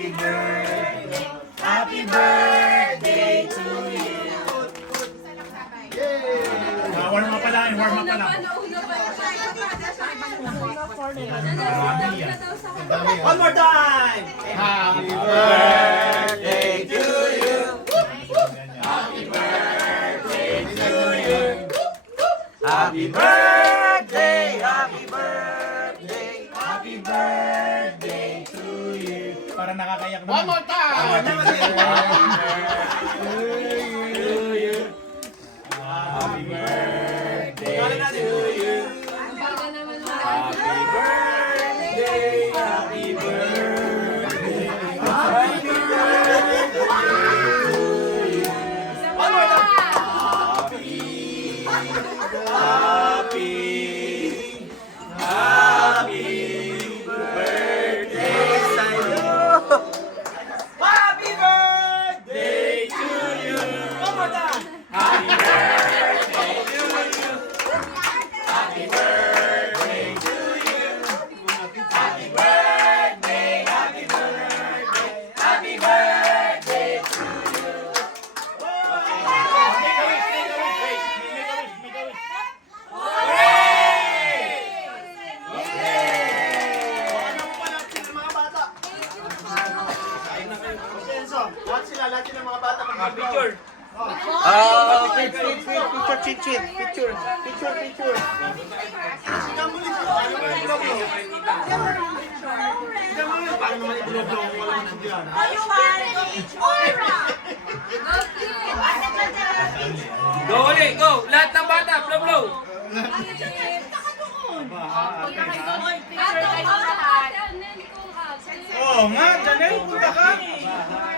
Happy birthday. Happy birthday to you. Warm up pala. Warm up pala. One more time. Happy birthday to you. Happy birthday to you. Happy birthday. Happy birthday. Happy birthday to you. Para nakakayak naman. One more time. Happy birthday to you. Happy birthday to you. Happy birthday. Happy birthday. Happy birthday to you. One more time. Happy birthday sa'yo. Happy birthday to you. One more time. Happy birthday to you. Happy birthday to you. Happy birthday. Happy birthday. Happy birthday to you. Make a wish, make a wish. Make a wish, make a wish. Lahat sila mga bata Picture. Picture. Go ulit, go! Lahat ng bata, blow! Oo nga, Janelle, punta ka!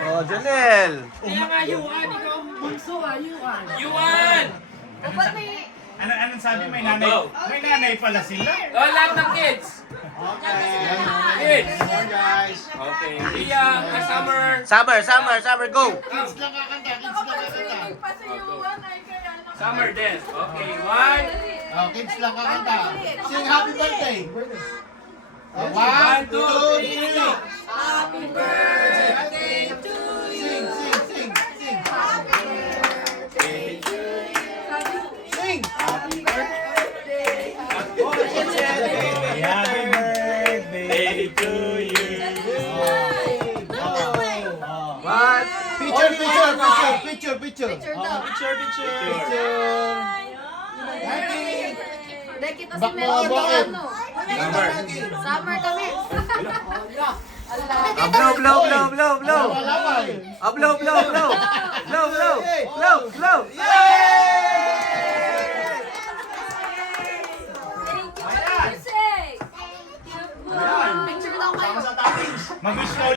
Oh, Janelle. Kaya nga, Yuan, ikaw ang bunso Yuan! Anong sabi? May nanay? May nanay pala sila. Oh, lahat ng kids! Kids! guys. Okay. Iya, Summer! Summer, go. Kids lang kakanta. Summer din. Okay, one. Oh, kids lang kakanta. Sing happy birthday. One, 1, 2, 2, 3. 3. Happy birthday to you. Sing. Happy birthday to you. Sing. Happy birthday. Happy birthday to you. What? Picture. Picture. Dahil kita si Bakit? Mel, Bakit? ano? Summer. Summer kami. Blow. Walaway. Blow. Thank you, Jose. Picture daw kayo. Mag-wish ka